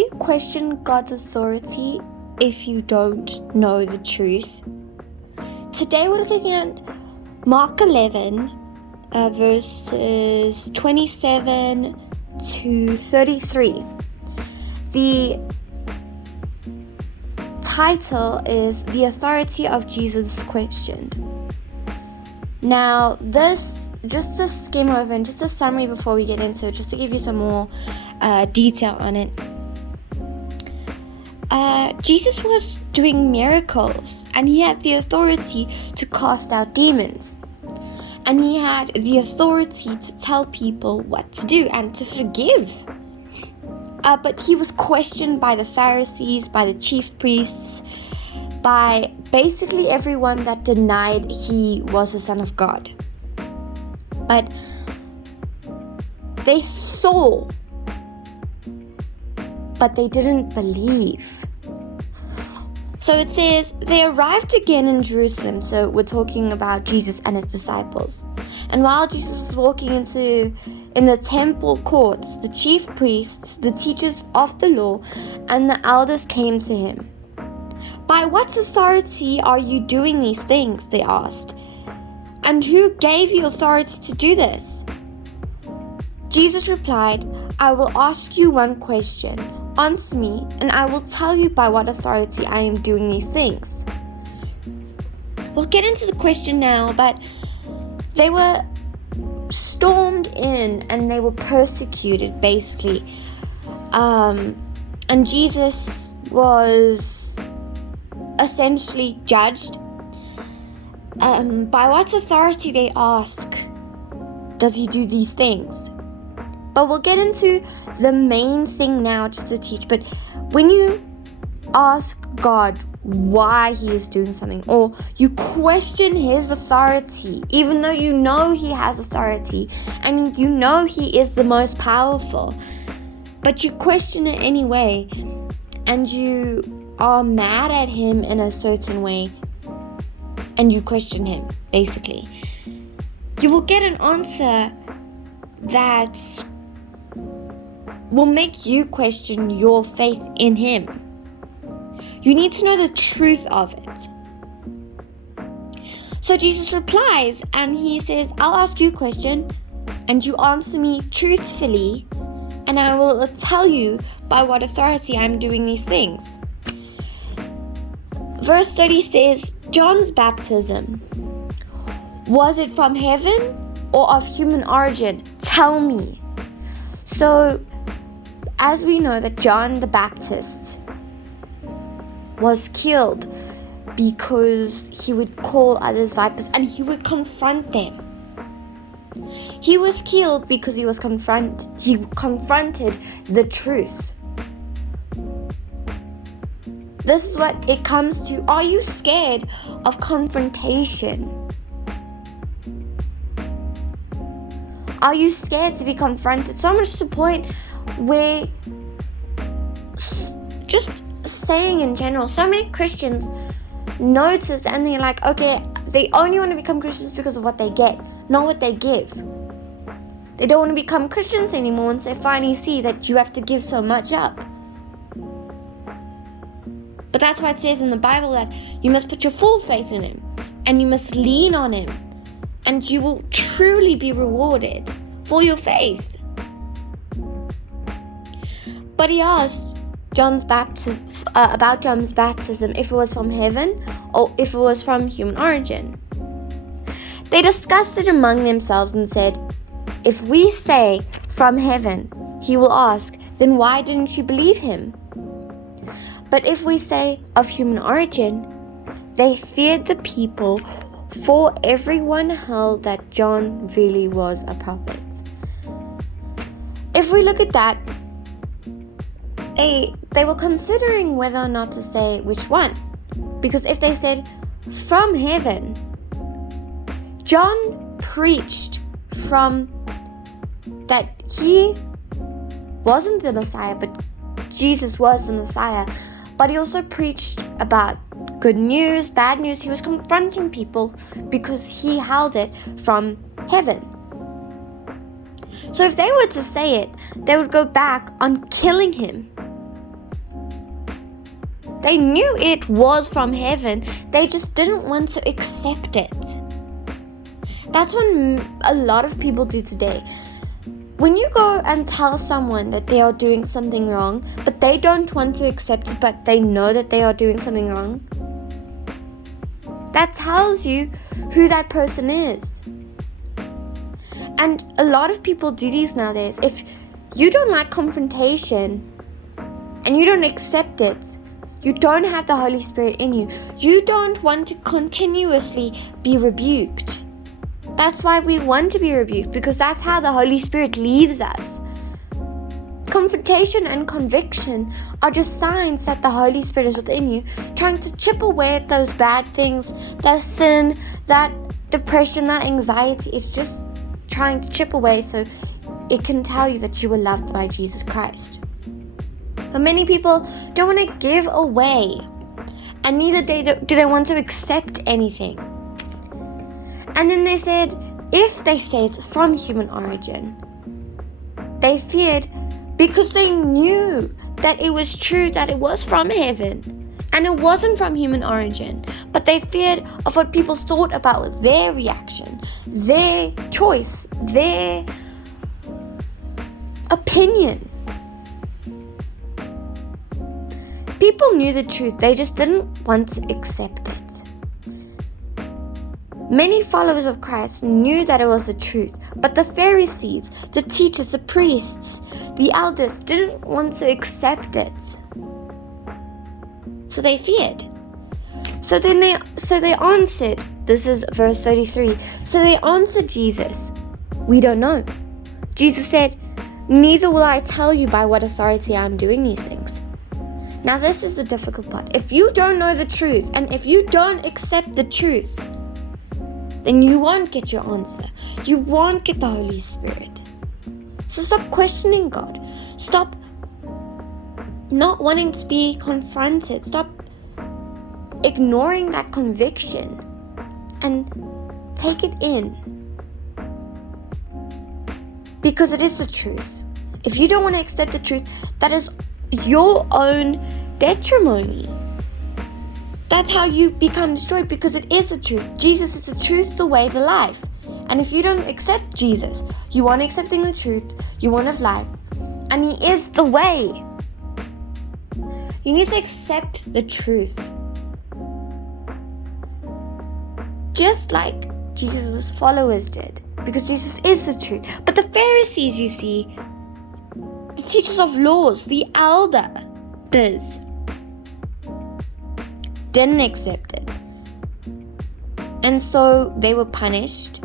You question God's authority if you don't know the truth. Today we're looking at Mark 11, verses 27 to 33. The title is The Authority of Jesus Questioned. Now this, just to skim over and just a summary before we get into it, just to give you some more detail on it. Jesus was doing miracles and he had the authority to cast out demons. And he had the authority to tell people what to do and to forgive. But he was questioned by the Pharisees, by the chief priests, by basically everyone that denied he was the Son of God. But they saw, but they didn't believe. So it says, they arrived again in Jerusalem. So we're talking about Jesus and his disciples. And while Jesus was walking in the temple courts, the chief priests, the teachers of the law, and the elders came to him. "By what authority are you doing these things?" they asked. "And who gave you authority to do this?" Jesus replied, "I will ask you one question. Answer me, and I will tell you by what authority I am doing these things." We'll get into the question now, but they were stormed in and they were persecuted, basically. And Jesus was essentially judged. By what authority, they ask, does he do these things? But we'll get into the main thing now just to teach. But when you ask God why he is doing something, or you question his authority, even though you know he has authority and you know he is the most powerful, but you question it anyway, and you are mad at him in a certain way, and you question him, basically, you will get an answer that will make you question your faith in him. You need to know the truth of it. So Jesus replies and he says, "I'll ask you a question and you answer me truthfully, and I will tell you by what authority I'm doing these things." Verse 30 says, "John's baptism, was it from heaven or of human origin? Tell me." So, as we know that John the Baptist was killed because he would call others vipers and he would confront them. He was killed because he confronted the truth. This is what it comes to. Are you scared of confrontation? Are you scared to be confronted? So much to the point where, just saying in general, so many Christians notice and they're like, okay, they only want to become Christians because of what they get, not what they give. They don't want to become Christians anymore once they finally see that you have to give so much up. But that's why it says in the Bible that you must put your full faith in him and you must lean on him, and you will truly be rewarded for your faith. But he asked about John's baptism, if it was from heaven or if it was from human origin. They discussed it among themselves and said, "If we say from heaven," he will ask, "then why didn't you believe him? But if we say of human origin," they feared the people, for everyone held that John really was a prophet. If we look at that, they were considering whether or not to say which one. Because if they said from heaven, John preached from that he wasn't the Messiah, but Jesus was the Messiah. But he also preached about good news, bad news. He was confronting people because he held it from heaven. So if they were to say it, they would go back on killing him. They knew it was from heaven. They just didn't want to accept it. That's what a lot of people do today. When you go and tell someone that they are doing something wrong, but they don't want to accept it, but they know that they are doing something wrong, that tells you who that person is. And a lot of people do these nowadays. If you don't like confrontation and you don't accept it, you don't have the Holy Spirit in you. You don't want to continuously be rebuked. That's why we want to be rebuked, because that's how the Holy Spirit leaves us. Confrontation and conviction are just signs that the Holy Spirit is within you, trying to chip away at those bad things, that sin, that depression, that anxiety. It's just trying to chip away so it can tell you that you were loved by Jesus Christ. But many people don't want to give away, and neither do they want to accept anything. And then they said, if they say it's from human origin, they feared because they knew that it was true, that it was from heaven and it wasn't from human origin. But they feared of what people thought about their reaction, their choice, their opinion. People knew the truth, they just didn't want to accept it. Many followers of Christ knew that it was the truth, but the Pharisees, the teachers, the priests, the elders didn't want to accept it. So they feared. So they answered, this is verse 33, so they answered Jesus, "We don't know." Jesus said, "Neither will I tell you by what authority I am doing these things." Now this is the difficult part. If you don't know the truth, and if you don't accept the truth, then you won't get your answer. You won't get the Holy Spirit. So stop questioning God. Stop not wanting to be confronted. Stop ignoring that conviction and take it in. Because it is the truth. If you don't want to accept the truth, that is your own detrimony. That's how you become destroyed, because it is the truth. Jesus is the truth, the way, the life. And if you don't accept Jesus, you aren't accepting the truth, you won't have life. And He is the way. You need to accept the truth. Just like Jesus' followers did, because Jesus is the truth. But the Pharisees, you see, the teachers of laws, the elders, didn't accept it. And so they were punished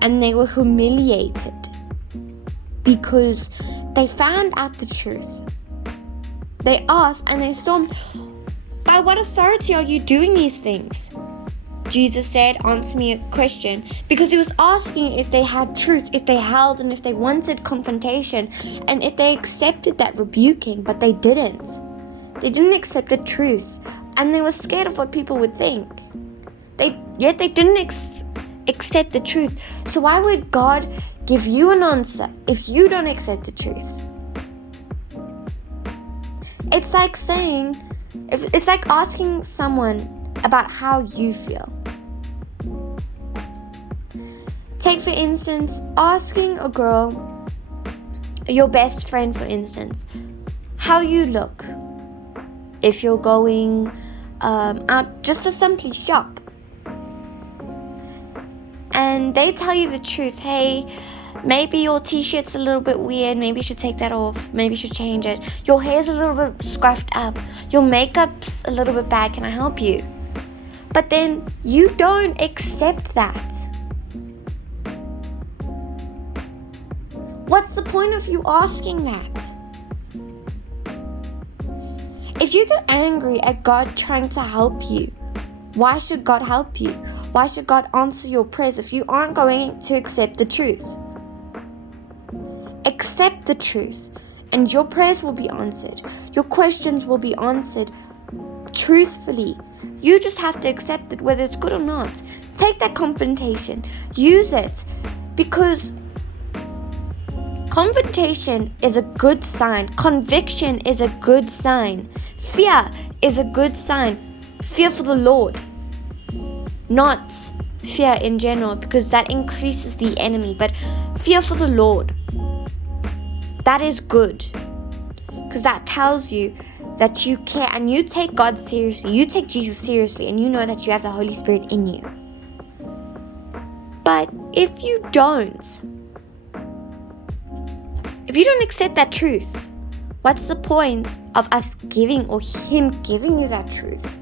and they were humiliated because they found out the truth. They asked and they stormed, "By what authority are you doing these things?" Jesus said, "Answer me a question," because He was asking if they had truth, if they held, and if they wanted confrontation, and if they accepted that rebuking, but they didn't. They didn't accept the truth. And they were scared of what people would think. Yet they didn't accept the truth. So why would God give you an answer if you don't accept the truth? It's like it's like asking someone about how you feel. Take for instance, asking a girl, your best friend for instance, how you look. If you're going out just to simply shop, and they tell you the truth, hey, maybe your t-shirt's a little bit weird, maybe you should take that off, maybe you should change it, your hair's a little bit scruffed up, your makeup's a little bit bad, can I help you? But then you don't accept that. What's the point of you asking that? If you get angry at God trying to help you, why should God help you? Why should God answer your prayers if you aren't going to accept the truth? Accept the truth, and your prayers will be answered. Your questions will be answered truthfully. You just have to accept it, whether it's good or not. Take that confrontation. Use it, because Confrontation is a good sign. Conviction is a good sign. Fear is a good sign. Fear for the Lord, not fear in general, because that increases the enemy. But fear for the Lord, that is good, because that tells you that you care and you take God seriously. You take Jesus seriously, and you know that you have the Holy Spirit in you. But if you don't accept that truth, what's the point of us giving or Him giving you that truth?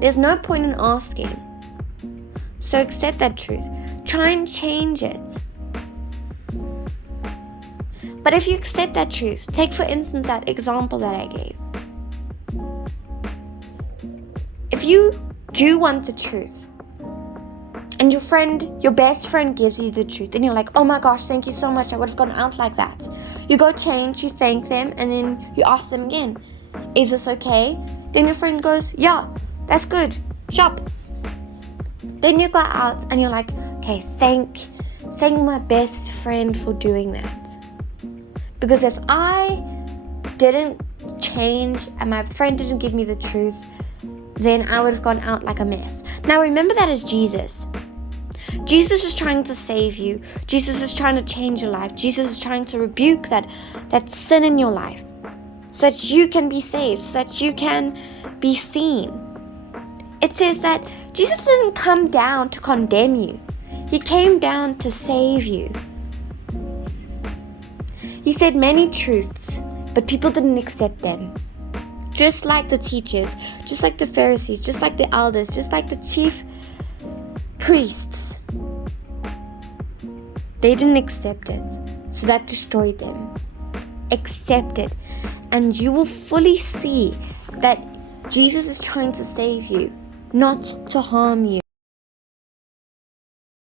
There's no point in asking. So accept that truth. Try and change it. But if you accept that truth, take for instance that example that I gave. If you do want the truth, and your best friend gives you the truth, and you're like, oh my gosh, thank you so much, I would have gone out like that. You go change, you thank them, and then you ask them again, is this okay? Then your friend goes, yeah, that's good, shop. Then you go out and you're like, okay, thank my best friend for doing that. Because if I didn't change and my friend didn't give me the truth, then I would have gone out like a mess. Now remember, that is Jesus. Jesus is trying to save you. Jesus is trying to change your life. Jesus is trying to rebuke that sin in your life, so that you can be saved, so that you can be seen. It says that Jesus didn't come down to condemn you. He came down to save you. He said many truths, but people didn't accept them. Just like the teachers, just like the Pharisees, just like the elders, just like the chief priests. They didn't accept it, so that destroyed them. Accept it, and you will fully see that Jesus is trying to save you, not to harm you.